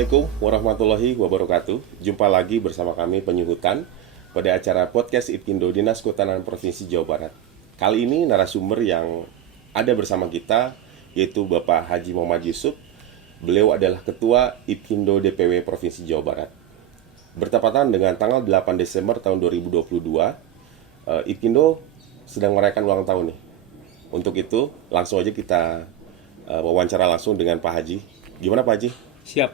Assalamualaikum warahmatullahi wabarakatuh. Jumpa lagi bersama kami Penyu Hutan pada acara podcast IPKINDO Dinas Kehutanan Provinsi Jawa Barat. Kali ini narasumber yang ada bersama kita yaitu Bapak Haji Muhammad Yusuf. Beliau adalah Ketua IPKINDO DPW Provinsi Jawa Barat. Bertepatan dengan tanggal 8 Desember tahun 2022, IPKINDO sedang merayakan ulang tahun nih. Untuk itu, langsung aja kita wawancara langsung dengan Pak Haji. Gimana Pak Haji? Siap.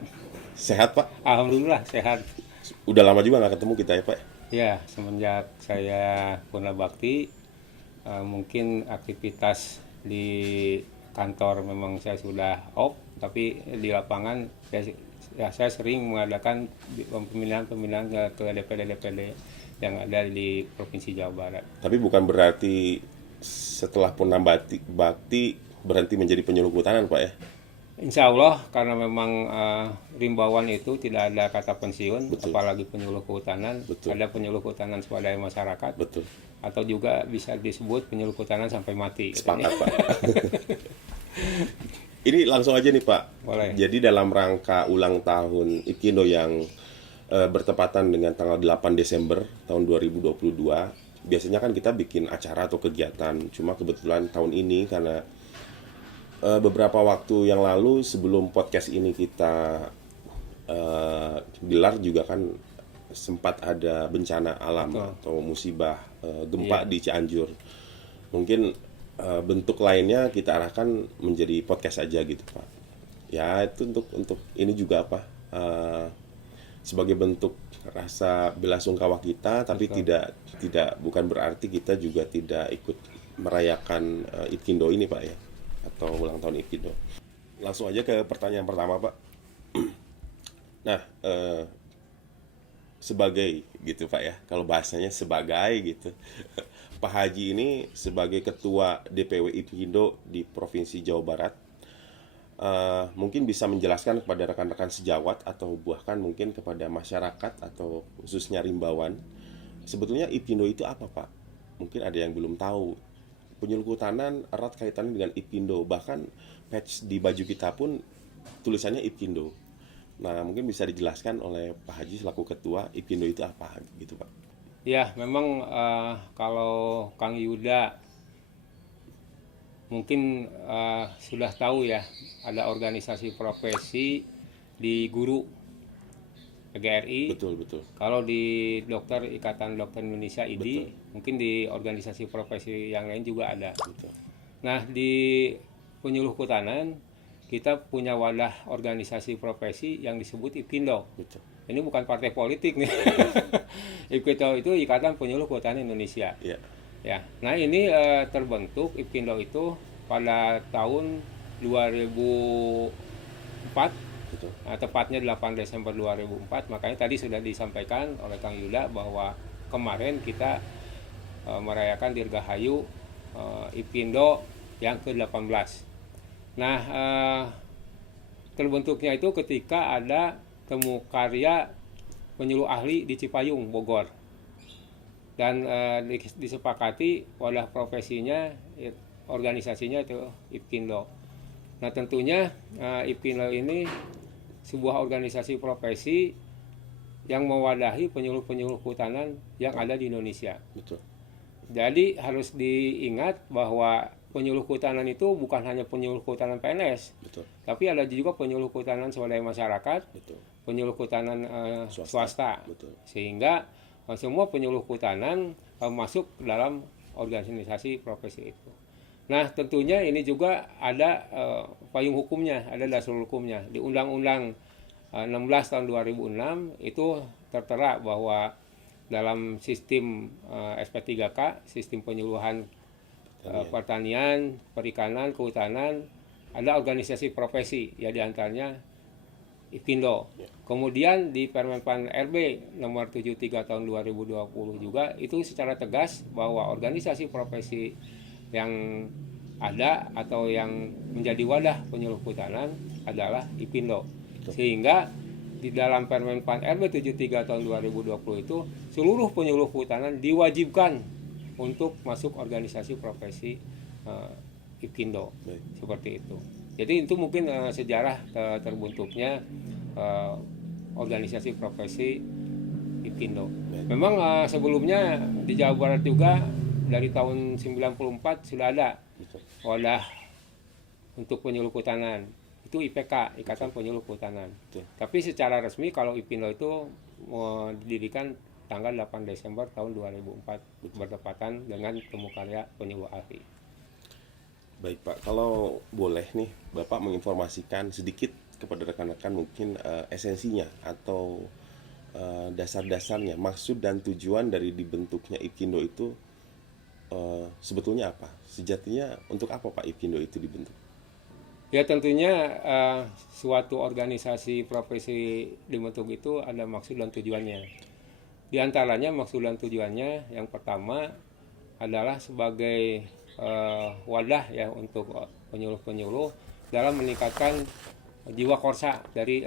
Sehat Pak? Alhamdulillah sehat. Udah lama juga nggak ketemu kita ya Pak? Ya, semenjak saya Purna Bakti, mungkin aktivitas di kantor memang saya sudah off, tapi di lapangan saya sering mengadakan pemilihan-pemilihan ke DPD-DPD yang ada di Provinsi Jawa Barat. Tapi bukan berarti setelah Purna Bakti berhenti menjadi penyuluh kehutanan Pak ya? Insya Allah, karena memang rimbawan itu tidak ada kata pensiun. Betul. Apalagi penyuluh kehutanan. Betul. Ada penyuluh kehutanan swadaya masyarakat. Betul. Atau juga bisa disebut penyuluh kehutanan sampai mati. Sepakat Pak. Ini langsung aja nih Pak. Boleh. Jadi dalam rangka ulang tahun IPKINDO yang bertepatan dengan tanggal 8 Desember tahun 2022, biasanya kan kita bikin acara atau kegiatan. Cuma kebetulan tahun ini karena beberapa waktu yang lalu sebelum podcast ini kita gelar juga kan sempat ada bencana alam. Betul. Atau musibah gempa di Cianjur. Mungkin bentuk lainnya kita arahkan menjadi podcast aja gitu Pak. Ya itu untuk ini juga apa sebagai bentuk rasa belasungkawa kita, tapi tidak bukan berarti kita juga tidak ikut merayakan IPKINDO ini Pak ya, atau ulang tahun IPKINDO. Langsung aja ke pertanyaan pertama Pak. Nah, sebagai gitu Pak ya, kalau bahasanya sebagai gitu, Pak Haji ini sebagai Ketua DPW IPKINDO di Provinsi Jawa Barat, mungkin bisa menjelaskan kepada rekan-rekan sejawat atau bahkan mungkin kepada masyarakat atau khususnya rimbawan, sebetulnya IPKINDO itu apa Pak? Mungkin ada yang belum tahu. Penyuluh kehutanan erat kaitannya dengan IPKINDO, bahkan patch di baju kita pun tulisannya IPKINDO. Nah, mungkin bisa dijelaskan oleh Pak Haji selaku Ketua IPKINDO itu apa gitu Pak? Ya, memang kalau Kang Yuda mungkin sudah tahu ya, ada organisasi profesi di guru PGRI. Betul. Kalau di dokter, Ikatan Dokter Indonesia IDI, Betul. mungkin di organisasi profesi yang lain juga ada. Betul. Nah, di penyuluh kehutanan kita punya wadah organisasi profesi yang disebut IPKINDO. Betul. Ini bukan partai politik nih. IPKINDO itu Ikatan Penyuluh Kehutanan Indonesia. Iya. Ya. Nah, ini terbentuk IPKINDO itu pada tahun 2004. Betul. Tepatnya 8 Desember 2004. Makanya tadi sudah disampaikan oleh Kang Yuda bahwa kemarin kita merayakan Dirgahayu IPKINDO yang ke-18. Nah, terbentuknya itu ketika ada temu karya penyuluh ahli di Cipayung, Bogor. Dan disepakati wadah profesinya, organisasinya itu IPKINDO. Nah, tentunya IPKINDO ini sebuah organisasi profesi yang mewadahi penyuluh-penyuluh kehutanan yang ada di Indonesia. Betul. Jadi harus diingat bahwa penyuluh kehutanan itu bukan hanya penyuluh kehutanan PNS, Betul. tapi ada juga penyuluh kehutanan swadaya masyarakat, Betul. penyuluh kehutanan swasta. Betul. Sehingga semua penyuluh kehutanan masuk dalam organisasi profesi itu. Nah, tentunya ini juga ada payung hukumnya, ada dasar hukumnya. Di Undang-Undang 16 tahun 2006 itu tertera bahwa dalam sistem SP3K, sistem penyuluhan pertanian, perikanan, kehutanan, ada organisasi profesi, ya diantaranya IPKINDO. Ya. Kemudian di Permenpan RB nomor 73 tahun 2020 juga itu secara tegas bahwa organisasi profesi yang ada atau yang menjadi wadah penyuluh kehutanan adalah IPKINDO. Sehingga di dalam Permenpan RB 73 tahun 2020 itu seluruh penyuluh kehutanan diwajibkan untuk masuk organisasi profesi IPKINDO. Seperti itu. Jadi itu mungkin sejarah terbentuknya eh, organisasi profesi IPINDO. Memang sebelumnya di Jawa Barat juga dari tahun 94 sudah ada wadah untuk penyuluh kehutanan. Itu IPK, Ikatan Penyuluh Kehutanan. Tapi secara resmi kalau IPINDO itu didirikan tanggal 8 Desember tahun 2004 bertepatan dengan temu karya penyuluh ahli. Baik Pak, kalau boleh nih Bapak menginformasikan sedikit kepada rekan-rekan mungkin esensinya atau dasar-dasarnya, maksud dan tujuan dari dibentuknya IPINDO itu sebetulnya apa? Sejatinya untuk apa Pak IPINDO itu dibentuk? Ya tentunya suatu organisasi profesi dibentuk itu ada maksud dan tujuannya. Di antaranya maksud dan tujuannya yang pertama adalah sebagai wadah ya untuk penyuluh-penyuluh dalam meningkatkan jiwa korsa dari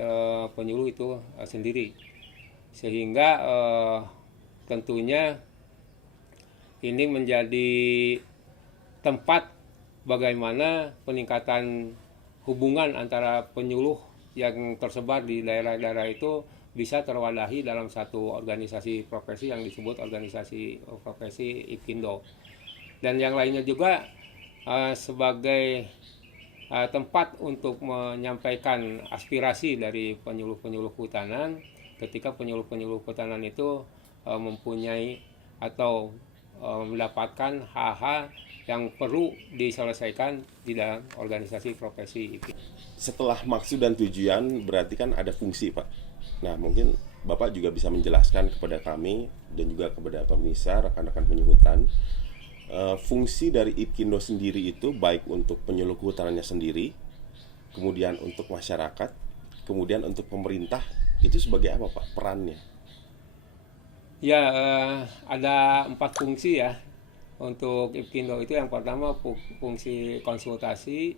penyuluh itu sendiri, sehingga tentunya ini menjadi tempat bagaimana peningkatan hubungan antara penyuluh yang tersebar di daerah-daerah itu bisa terwadahi dalam satu organisasi profesi yang disebut organisasi profesi IPINDO. Dan yang lainnya juga sebagai tempat untuk menyampaikan aspirasi dari penyuluh-penyuluh kehutanan ketika penyuluh-penyuluh kehutanan itu mempunyai atau mendapatkan hal-hal yang perlu diselesaikan di dalam organisasi profesi IPINDO. Setelah maksud dan tujuan berarti kan ada fungsi Pak. Nah mungkin Bapak juga bisa menjelaskan kepada kami dan juga kepada pemirsa rekan-rekan penyuluhan fungsi dari IPINDO sendiri itu baik untuk penyuluh kehutanannya sendiri, kemudian untuk masyarakat, kemudian untuk pemerintah, itu sebagai apa Pak perannya? Ya ada 4 fungsi ya untuk IPINDO itu. Yang pertama fungsi konsultasi,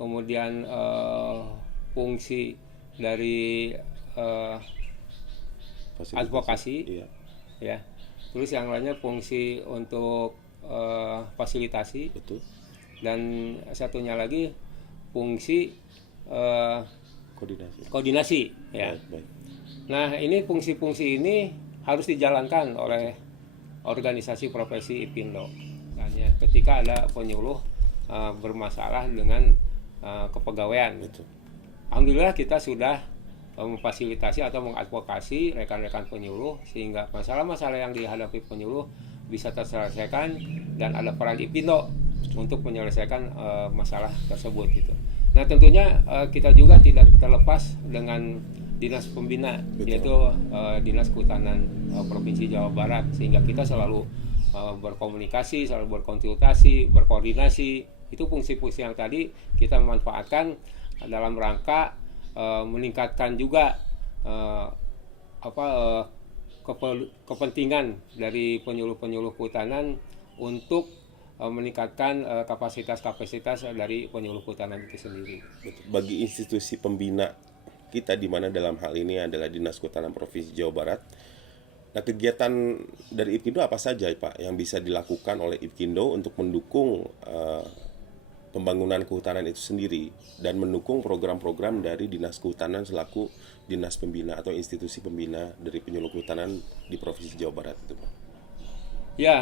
kemudian fungsi dari advokasi, iya. Ya. Terus yang lainnya fungsi untuk fasilitasi, Betul. dan satunya lagi fungsi koordinasi ya. Baik. Nah ini fungsi-fungsi ini harus dijalankan oleh organisasi profesi IPINDO. Misalnya ketika ada penyuluh bermasalah dengan kepegawaian, Betul. alhamdulillah kita sudah memfasilitasi atau mengadvokasi rekan-rekan penyuluh sehingga masalah-masalah yang dihadapi penyuluh bisa terselesaikan, dan ada peran IPINDO untuk menyelesaikan masalah tersebut gitu. Nah tentunya kita juga tidak terlepas dengan dinas pembina. Betul. Yaitu Dinas Kehutanan Provinsi Jawa Barat, sehingga kita selalu berkomunikasi, selalu berkonsultasi, berkoordinasi. Itu fungsi-fungsi yang tadi kita memanfaatkan dalam rangka meningkatkan juga kepentingan dari penyuluh-penyuluh kehutanan untuk meningkatkan kapasitas dari penyuluh kehutanan itu sendiri. Bagi institusi pembina kita, di mana dalam hal ini adalah Dinas Kehutanan Provinsi Jawa Barat, nah kegiatan dari IPINDO apa saja Pak yang bisa dilakukan oleh IPINDO untuk mendukung pembangunan kehutanan itu sendiri dan mendukung program-program dari Dinas Kehutanan selaku dinas pembina atau institusi pembina dari penyuluh kehutanan di Provinsi Jawa Barat itu Pak? Ya,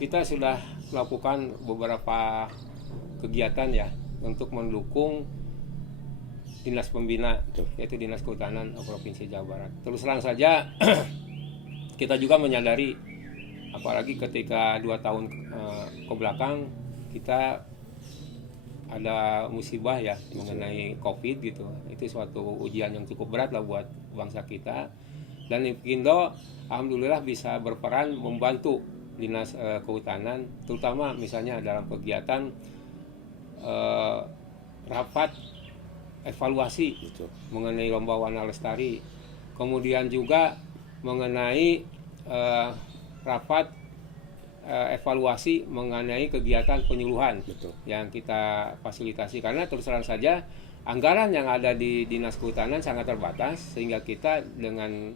kita sudah melakukan beberapa kegiatan ya untuk mendukung dinas pembina. Betul. Yaitu Dinas Kehutanan Provinsi Jawa Barat. Terus terang saja kita juga menyadari, apalagi ketika 2 tahun ke belakang kita ada musibah ya mengenai COVID gitu. Itu suatu ujian yang cukup berat lah buat bangsa kita. Dan IPINDO alhamdulillah bisa berperan membantu dinas kehutanan, terutama misalnya dalam kegiatan rapat evaluasi. Betul. Mengenai lomba warna lestari. Kemudian juga mengenai rapat evaluasi mengenai kegiatan penyuluhan. Betul. Yang kita fasilitasi, karena terus terang saja anggaran yang ada di Dinas Kehutanan sangat terbatas, sehingga kita dengan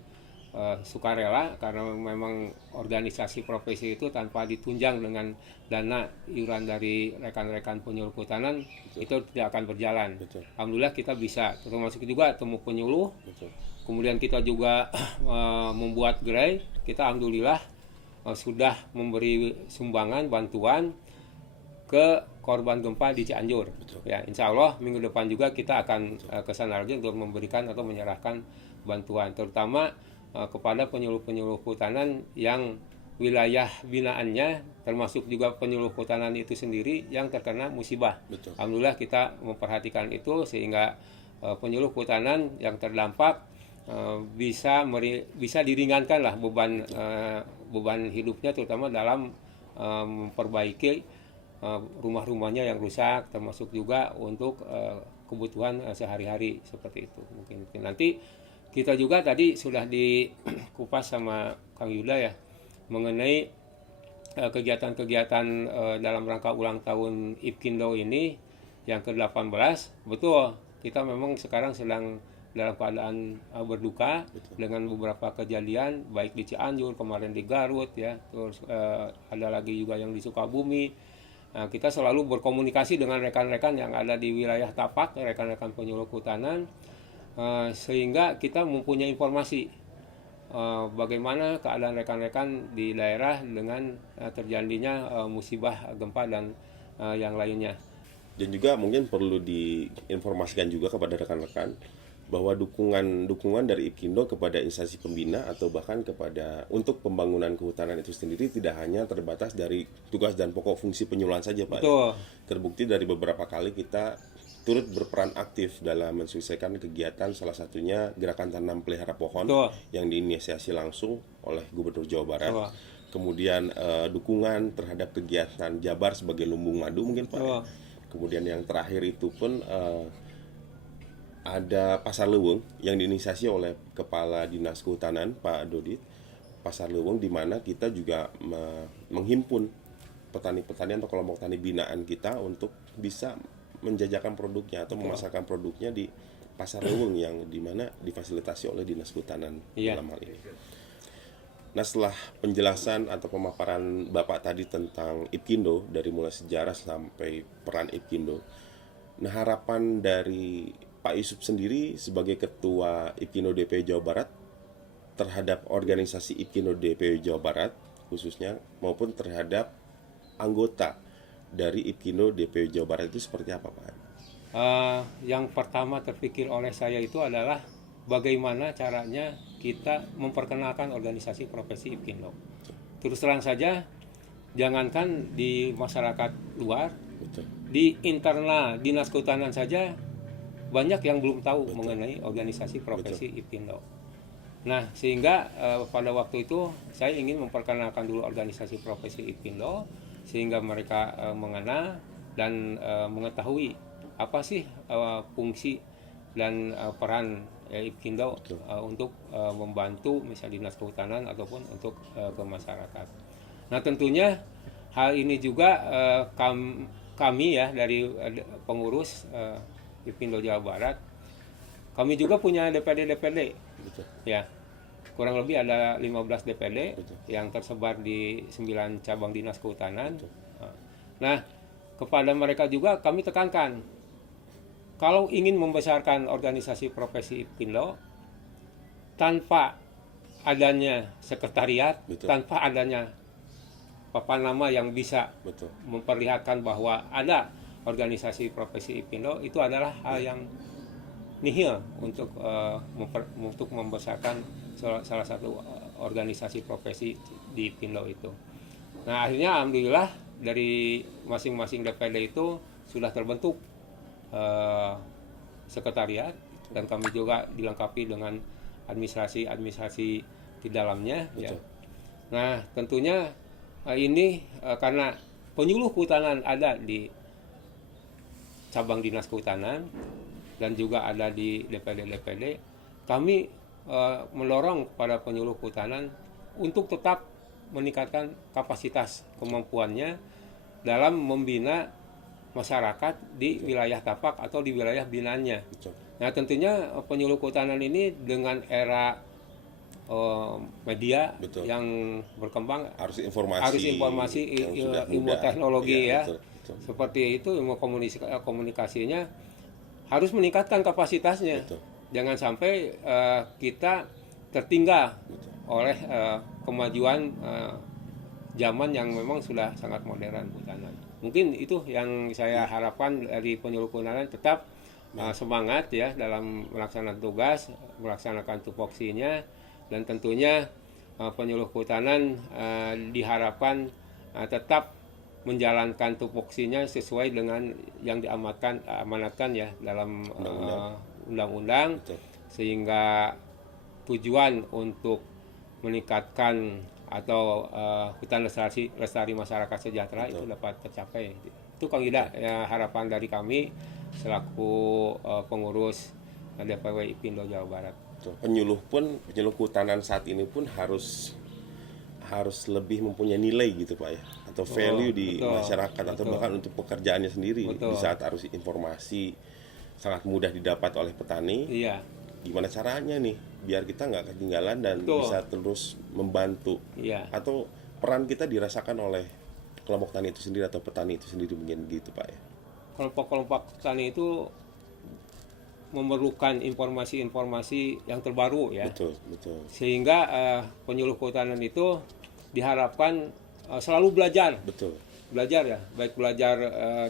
sukarela, karena memang organisasi profesi itu tanpa ditunjang dengan dana iuran dari rekan-rekan penyuluh kehutanan itu tidak akan berjalan. Betul. Alhamdulillah kita bisa, termasuk juga temu penyuluh. Betul. Kemudian kita juga membuat gerai. Kita alhamdulillah sudah memberi sumbangan bantuan ke korban gempa di Cianjur. Betul. Ya, insya Allah minggu depan juga kita akan ke sana lagi untuk memberikan atau menyerahkan bantuan, terutama kepada penyuluh-penyuluh kehutanan yang wilayah binaannya, termasuk juga penyuluh kehutanan itu sendiri yang terkena musibah. Betul. Alhamdulillah kita memperhatikan itu sehingga penyuluh kehutanan yang terdampak bisa diringankan lah beban hidupnya, terutama dalam memperbaiki rumah-rumahnya yang rusak, termasuk juga untuk kebutuhan sehari-hari seperti itu. Mungkin nanti kita juga tadi sudah dikupas sama Kang Yuda ya mengenai kegiatan-kegiatan dalam rangka ulang tahun IPKINDO ini yang ke-18. Betul, kita memang sekarang sedang dalam keadaan berduka. Betul. Dengan beberapa kejadian baik di Cianjur, kemarin di Garut ya, terus ada lagi juga yang di Sukabumi. Kita selalu berkomunikasi dengan rekan-rekan yang ada di wilayah Tapak, rekan-rekan penyuluh kehutanan, sehingga kita mempunyai informasi bagaimana keadaan rekan-rekan di daerah dengan terjadinya musibah gempa dan yang lainnya. Dan juga mungkin perlu diinformasikan juga kepada rekan-rekan bahwa dukungan dari IPKINDO kepada instansi pembina atau bahkan kepada untuk pembangunan kehutanan itu sendiri tidak hanya terbatas dari tugas dan pokok fungsi penyuluhan saja, Pak. Betul. Terbukti dari beberapa kali kita turut berperan aktif dalam mensukseskan kegiatan, salah satunya gerakan tanam pelihara pohon. Betul. Yang diinisiasi langsung oleh Gubernur Jawa Barat. Betul. Kemudian dukungan terhadap kegiatan Jabar sebagai lumbung madu mungkin, Pak. Betul. Kemudian yang terakhir itu pun ada Pasar Leuweung yang diinisiasi oleh Kepala Dinas Kehutanan Pak Dodit. Pasar Leuweung di mana kita juga menghimpun petani-petani atau kelompok tani binaan kita untuk bisa menjajakan produknya atau memasarkan produknya di Pasar Leuweung yang di mana difasilitasi oleh Dinas Kehutanan dalam hal ini. Nah, setelah penjelasan atau pemaparan Bapak tadi tentang IPKINDO dari mulai sejarah sampai peran IPKINDO, nah harapan dari Pak Yusuf sendiri sebagai Ketua IPKINDO DPW Jawa Barat terhadap organisasi IPKINDO DPW Jawa Barat khususnya maupun terhadap anggota dari IPKINDO DPW Jawa Barat itu seperti apa, Pak? Yang pertama terpikir oleh saya itu adalah bagaimana caranya kita memperkenalkan organisasi profesi IPKINDO. Terus terang saja, jangankan di masyarakat luar, betul, di internal Dinas Kehutanan saja banyak yang belum tahu, betul, mengenai organisasi profesi, betul, IPKINDO. Nah, sehingga pada waktu itu saya ingin memperkenalkan dulu organisasi profesi IPKINDO sehingga mereka mengenal dan mengetahui apa sih fungsi dan peran IPKINDO untuk membantu misalnya Dinas Kehutanan ataupun untuk ke masyarakat. Nah, tentunya hal ini juga kami ya dari pengurus IPKINDO Jawa Barat, kami juga punya DPD. Betul. Ya, kurang lebih ada 15 DPD. Betul. Yang tersebar di 9 cabang Dinas Kehutanan. Betul. Nah, kepada mereka juga kami tekankan, kalau ingin membesarkan organisasi profesi IPKINDO tanpa adanya sekretariat, betul, tanpa adanya papan nama yang bisa, betul, memperlihatkan bahwa ada organisasi profesi IPKINDO, itu adalah hal yang nihil untuk membesarkan salah satu organisasi profesi di IPKINDO itu. Nah, akhirnya alhamdulillah dari masing-masing DPD itu sudah terbentuk sekretariat dan kami juga dilengkapi dengan administrasi di dalamnya. Ya. Nah, tentunya ini karena penyuluh kehutanan ada di cabang Dinas Kehutanan dan juga ada di DPD, kami mendorong kepada penyuluh kehutanan untuk tetap meningkatkan kapasitas kemampuannya dalam membina masyarakat di wilayah tapak atau di wilayah binaannya. Nah, tentunya penyuluh kehutanan ini dengan era media Betul. yang berkembang, Harus informasi yang sudah ilmu mudah. teknologi Iya, ya. betul, betul. Seperti itu ilmu komunikasinya harus meningkatkan kapasitasnya. Betul. Jangan sampai kita tertinggal Betul. oleh kemajuan zaman yang memang sudah sangat modern hutanan. Mungkin itu yang saya harapkan dari penyuluh kehutanan, tetap semangat ya dalam melaksanakan tugas, melaksanakan tupoksinya, dan tentunya penyuluh kehutanan diharapkan tetap menjalankan tupoksinya sesuai dengan yang amanatkan ya dalam undang-undang, Betul. sehingga tujuan untuk meningkatkan atau hutan lestari masyarakat sejahtera Betul. itu dapat tercapai. Itu Kang Ida ya, harapan dari kami selaku pengurus DPW IPINDO Jawa Barat. Penyuluh kehutanan saat ini pun harus lebih mempunyai nilai gitu Pak ya, atau value di betul, masyarakat atau betul. bahkan untuk pekerjaannya sendiri. Betul. Di saat arus informasi sangat mudah didapat oleh petani, Iya, gimana caranya nih biar kita nggak ketinggalan dan Betul. bisa terus membantu, iya. atau peran kita dirasakan oleh kelompok tani itu sendiri atau petani itu sendiri, mungkin gitu Pak ya. Kelompok-kelompok tani itu memerlukan informasi-informasi yang terbaru ya. Betul, betul. Sehingga penyuluh kehutanan itu diharapkan selalu belajar ya, baik belajar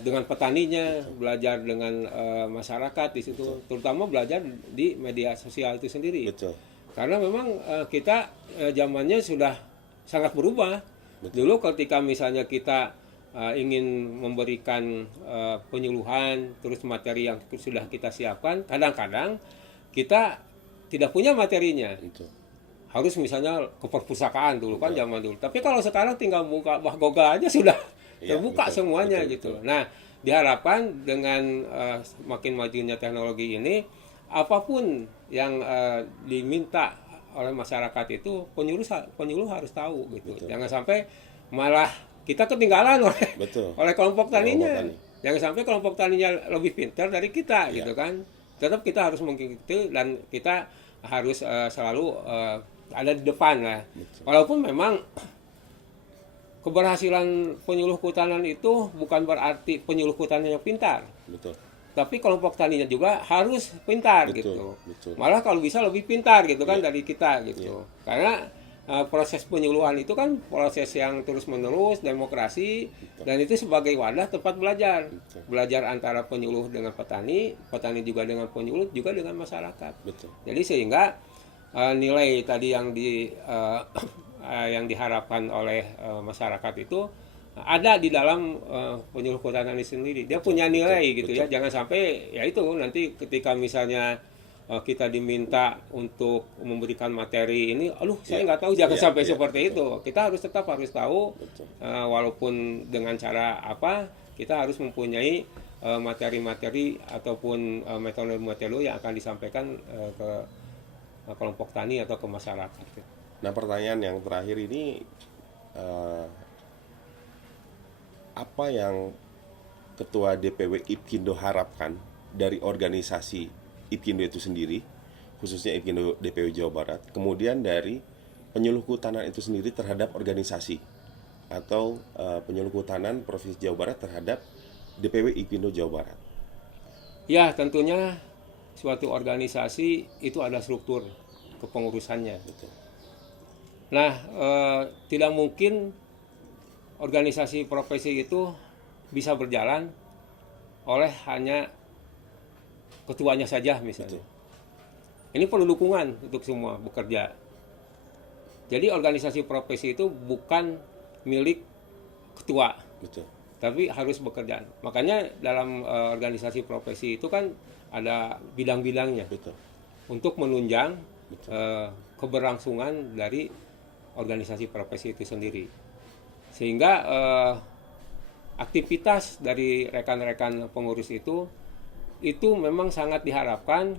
dengan petaninya, belajar dengan masyarakat di situ, terutama belajar di media sosial itu sendiri. Betul. Karena memang kita zamannya sudah sangat berubah. Dulu ketika misalnya kita ingin memberikan penyuluhan, terus materi yang sudah kita siapkan, kadang-kadang kita tidak punya materinya. Betul. Harus misalnya ke perpustakaan dulu kan zaman dulu. Tapi kalau sekarang tinggal buka Google aja sudah terbuka semuanya gitu. Nah, diharapkan dengan makin majunya teknologi ini, apapun yang diminta oleh masyarakat itu penyuluh harus tahu gitu. Jangan sampai malah kita ketinggalan oleh kelompok taninya. Jangan sampai kelompok taninya lebih pintar dari kita gitu kan. Tetap kita harus mengikuti dan kita harus selalu ada di depan lah. Walaupun memang keberhasilan penyuluh kehutanan itu bukan berarti penyuluh kehutanan yang pintar. Betul. Tapi kelompok taninya juga harus pintar gitu. Betul. Malah kalau bisa lebih pintar gitu kan dari kita gitu. Karena proses penyuluhan itu kan proses yang terus-menerus, demokrasi, dan itu sebagai wadah tempat belajar. Belajar antara penyuluh dengan petani juga dengan penyuluh, juga dengan masyarakat. Betul. Jadi sehingga nilai tadi yang diharapkan oleh masyarakat itu ada di dalam penyuluh kehutanan ini sendiri. Dia punya nilai gitu ya. Jangan sampai ya itu nanti ketika misalnya kita diminta untuk memberikan materi ini, saya nggak tahu, jangan sampai seperti itu. Kita tetap harus tahu, walaupun dengan cara apa, kita harus mempunyai materi-materi ataupun metode-metode yang akan disampaikan ke kelompok tani atau ke masyarakat. Nah, pertanyaan yang terakhir ini, apa yang Ketua DPW IPKINDO harapkan dari organisasi IPKINDO itu sendiri, khususnya IPKINDO DPW Jawa Barat, kemudian dari penyuluh kehutanan itu sendiri terhadap organisasi atau penyuluh kehutanan Provinsi Jawa Barat terhadap DPW IPKINDO Jawa Barat? Ya, tentunya suatu organisasi itu ada struktur kepengurusannya. Betul. Nah, tidak mungkin organisasi profesi itu bisa berjalan oleh hanya ketuanya saja misalnya. Betul. Ini perlu dukungan untuk semua bekerja. Jadi organisasi profesi itu bukan milik ketua. Betul. Tapi harus bekerja. Makanya dalam organisasi profesi itu kan ada bidang-bidangnya. Betul. Untuk menunjang keberlangsungan dari organisasi profesi itu sendiri. Sehingga aktivitas dari rekan-rekan pengurus itu memang sangat diharapkan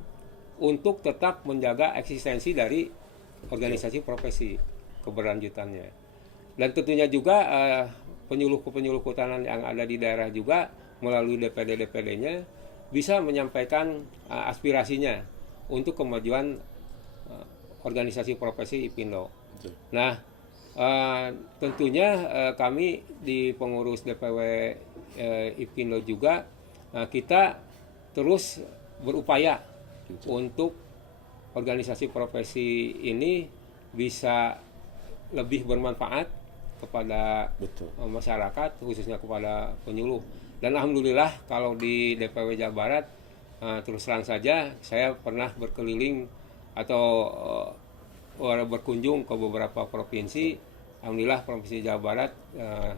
untuk tetap menjaga eksistensi dari organisasi profesi keberlanjutannya. Dan tentunya juga penyuluh kehutanan yang ada di daerah juga melalui DPD-DPD-nya bisa menyampaikan aspirasinya untuk kemajuan organisasi profesi IPINDO. Betul. Nah, tentunya kami di pengurus DPW IPINDO juga kita terus berupaya untuk organisasi profesi ini bisa lebih bermanfaat kepada Betul. masyarakat, khususnya kepada penyuluh. Dan alhamdulillah kalau di DPW Jawa Barat, terus terang saja saya pernah berkeliling atau berkunjung ke beberapa provinsi. Alhamdulillah provinsi Jawa Barat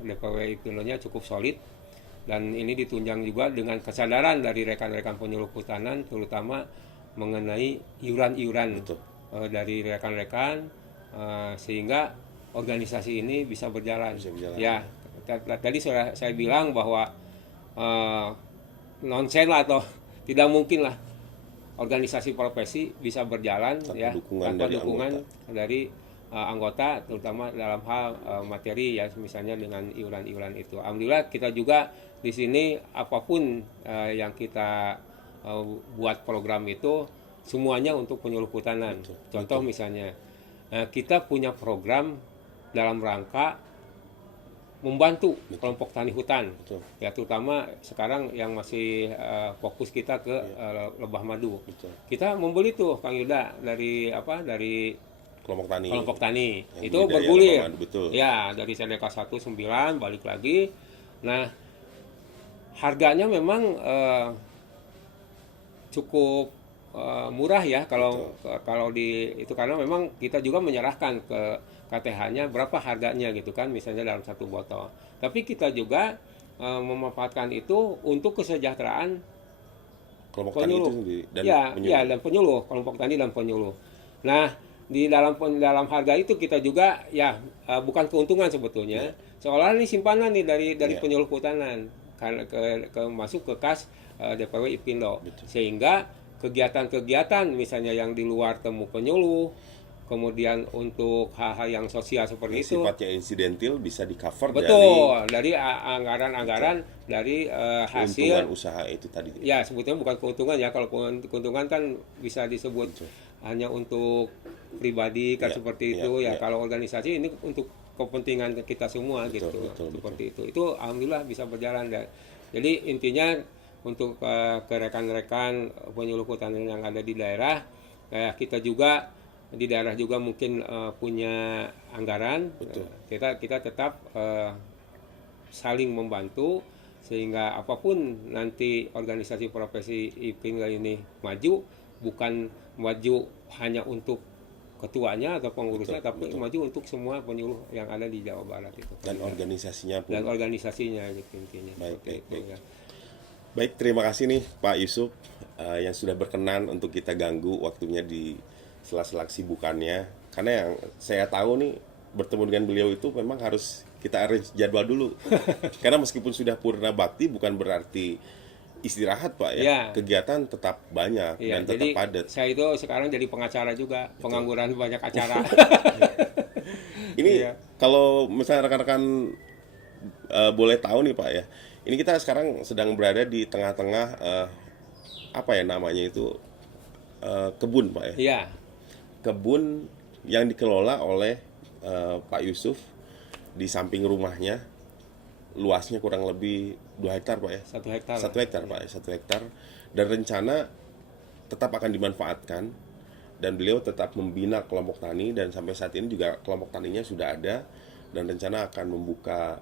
DPW IPINDO-nya cukup solid, dan ini ditunjang juga dengan kesadaran dari rekan-rekan penyuluh kehutanan, terutama mengenai iuran-iuran dari rekan-rekan, sehingga organisasi ini bisa berjalan. Ya, tadi saya bilang bahwa nonsen lah atau tidak mungkin lah organisasi profesi bisa berjalan tanpa dukungan dari anggota, terutama dalam hal materi ya, misalnya dengan iuran-iuran itu. Alhamdulillah kita juga di sini apapun yang kita buat program itu semuanya untuk penyuluh kehutanan. Contoh misalnya kita punya program dalam rangka membantu kelompok tani hutan. Ya, terutama sekarang yang masih fokus kita ke lebah madu. Kita membeli tuh Kang Yuda dari kelompok tani itu bergulir. Ya, dari Sedeka 19 balik lagi. Nah, harganya memang cukup murah ya kalau di itu, karena memang kita juga menyerahkan ke KTH-nya berapa harganya gitu kan, misalnya dalam satu botol. Tapi kita juga memanfaatkan itu untuk kesejahteraan kelompok penyuluh. Tani itu dan penyuluh, kelompok tani dan penyuluh. Nah, di dalam harga itu kita juga bukan keuntungan sebetulnya. Seolah ini simpanan nih dari penyuluh kehutanan karena masuk ke kas DPW IPINDO. Sehingga kegiatan-kegiatan misalnya yang di luar temu penyuluh, kemudian untuk hal-hal yang sosial seperti itu sifatnya insidental bisa di cover dari anggaran-anggaran dari hasil keuntungan usaha itu tadi. Ya, sebetulnya bukan keuntungan ya, kalau keuntungan kan bisa disebut hanya untuk pribadi kan, seperti itu ya. Kalau organisasi ini untuk kepentingan kita semua seperti itu. Itu alhamdulillah bisa berjalan. Jadi intinya untuk ke rekan-rekan penyuluh kehutanan yang ada di daerah, kita juga di daerah juga mungkin punya anggaran. Kita tetap saling membantu sehingga apapun nanti organisasi profesi IPINDO ini maju, bukan maju hanya untuk ketuanya atau pengurusnya, tapi maju untuk semua penyuluh yang ada di Jawa Barat itu. Dan organisasinya pun. Dan organisasinya gitu intinya. Baik. Baik, terima kasih nih Pak Yusuf yang sudah berkenan untuk kita ganggu waktunya di sela-sela kesibukannya. Karena yang saya tahu nih, bertemu dengan beliau itu memang harus kita arrange jadwal dulu. Karena meskipun sudah purna bakti bukan berarti istirahat Pak ya. Kegiatan tetap banyak dan tetap padat. Saya itu sekarang jadi pengacara juga, pengangguran banyak acara. Ini kalau misalnya rekan-rekan boleh tahu nih Pak ya, ini kita sekarang sedang berada di tengah-tengah apa ya namanya itu, kebun Pak ya. Iya. Kebun yang dikelola oleh Pak Yusuf di samping rumahnya, luasnya kurang lebih 2 hektar Pak ya. 1 hektar. 1 hektar Pak ya, 1 hektar. Dan rencana tetap akan dimanfaatkan, dan beliau tetap membina kelompok tani, dan sampai saat ini juga kelompok taninya sudah ada, dan rencana akan membuka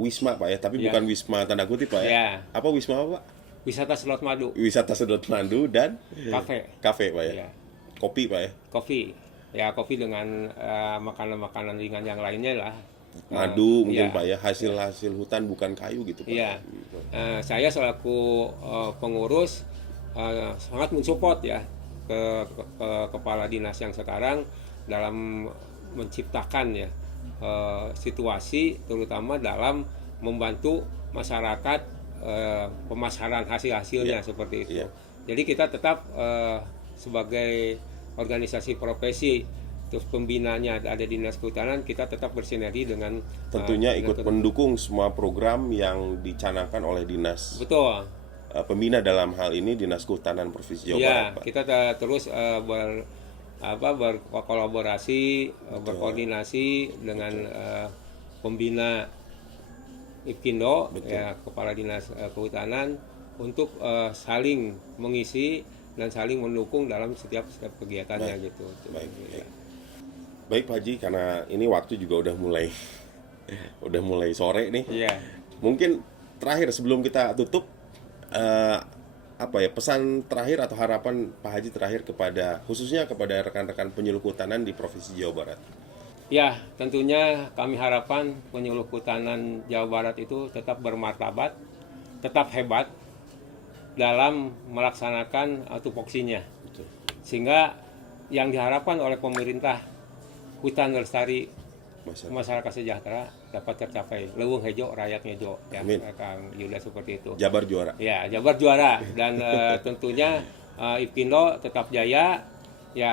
wisma Pak ya, tapi bukan wisma tanda kutip Pak ya. Apa wisma apa Pak? Wisata Sedot Madu. Wisata Sedot Madu dan kafe Pak ya. Kopi Pak ya. Kopi dengan makanan-makanan ringan yang lainnya lah. Madu mungkin Pak ya, hasil hutan bukan kayu gitu Pak. Iya. Saya selaku pengurus sangat mensupport ya ke kepala dinas yang sekarang dalam menciptakan ya situasi, terutama dalam membantu masyarakat pemasaran hasil-hasilnya seperti itu. Jadi kita tetap sebagai organisasi profesi, terus pembinanya ada di Dinas Kehutanan, kita tetap bersinergi dengan tentunya ikut mendukung semua program yang dicanangkan oleh dinas. Betul. Pembina dalam hal ini Dinas Kehutanan Provinsi Jawa Barat Pak. Kita terus berkolaborasi, berkoordinasi dengan pembina IPKINDO, Betul. ya, Kepala Dinas Kehutanan, untuk saling mengisi dan saling mendukung dalam setiap kegiatannya gitu. Baik, Ya. baik Pak Haji, karena ini waktu juga udah mulai sore nih. Iya. Mungkin terakhir sebelum kita tutup, apa ya, pesan terakhir atau harapan Pak Haji terakhir khususnya kepada rekan-rekan penyuluh kehutanan di Provinsi Jawa Barat. Ya, tentunya kami harapkan penyuluh kehutanan Jawa Barat itu tetap bermartabat, tetap hebat dalam melaksanakan tupoksinya. Betul. Sehingga yang diharapkan oleh pemerintah hutan lestari masyarakat sejahtera dapat tercapai. Leuweung hejo, rakyat ngejo, ya, Amin. Kang Yuda, seperti itu. Jabar juara. Ya, Jabar juara, dan tentunya IPKINDO tetap jaya, ya,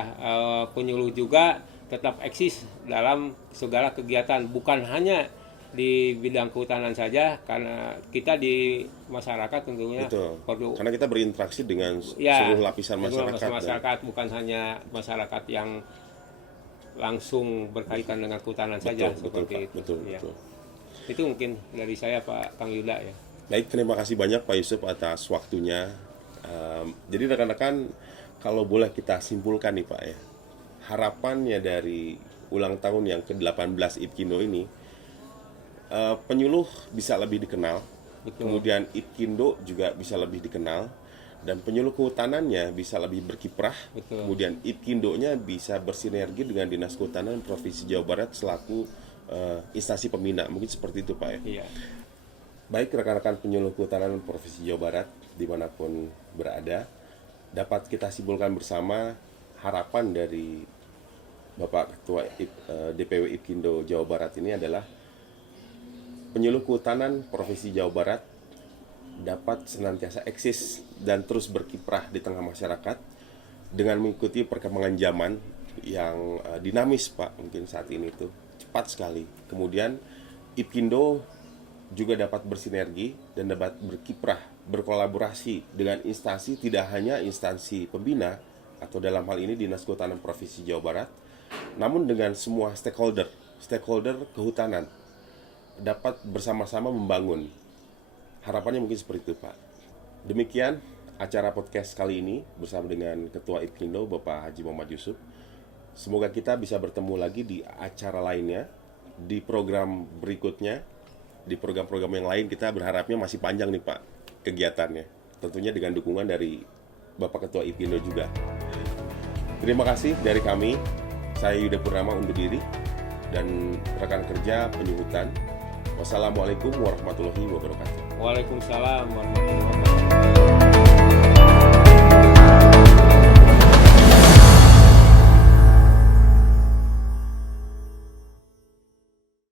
penyuluh juga tetap eksis dalam segala kegiatan, bukan hanya di bidang kehutanan saja, karena kita di masyarakat tentunya Betul. perlu, Karena kita berinteraksi dengan ya, seluruh lapisan seluruh masyarakat. masyarakat, bukan hanya masyarakat yang langsung berkaitan dengan kehutanan saja, Betul, seperti Pak. itu. Betul, Ya. betul. Itu mungkin dari saya, Pak Kang Yuda, ya. Baik, terima kasih banyak Pak Yusuf atas waktunya. Jadi rekan-rekan, kalau boleh kita simpulkan nih Pak ya, harapannya dari ulang tahun yang ke-18 IPKINDO ini, penyuluh bisa lebih dikenal, Betul. kemudian IPKINDO juga bisa lebih dikenal, dan penyuluh kehutanannya bisa lebih berkiprah, Betul. kemudian IPKINDO-nya bisa bersinergi dengan Dinas Kehutanan Provinsi Jawa Barat selaku instansi pembina, mungkin seperti itu Pak ya. Iya. Baik rekan-rekan penyuluh kehutanan Provinsi Jawa Barat dimanapun berada, dapat kita simpulkan bersama harapan dari Bapak Ketua DPW IPKINDO Jawa Barat ini adalah penyuluh kehutanan Provinsi Jawa Barat dapat senantiasa eksis dan terus berkiprah di tengah masyarakat dengan mengikuti perkembangan zaman yang dinamis Pak, mungkin saat ini tuh cepat sekali. Kemudian IPKINDO juga dapat bersinergi dan dapat berkiprah, berkolaborasi dengan instansi, tidak hanya instansi pembina atau dalam hal ini Dinas Kehutanan Provinsi Jawa Barat, namun dengan semua stakeholder kehutanan dapat bersama-sama membangun. Harapannya mungkin seperti itu Pak. Demikian acara podcast kali ini bersama dengan Ketua IPKINDO Bapak Haji Muhammad Yusuf. Semoga kita bisa bertemu lagi di acara lainnya, di program berikutnya, di program-program yang lain. Kita berharapnya masih panjang nih Pak kegiatannya, tentunya dengan dukungan dari Bapak Ketua IPKINDO juga. Terima kasih dari kami. Saya Yuda Purnama undur diri dan rekan kerja penyuluh hutan. Wassalamualaikum warahmatullahi wabarakatuh. Waalaikumsalam warahmatullahi wabarakatuh.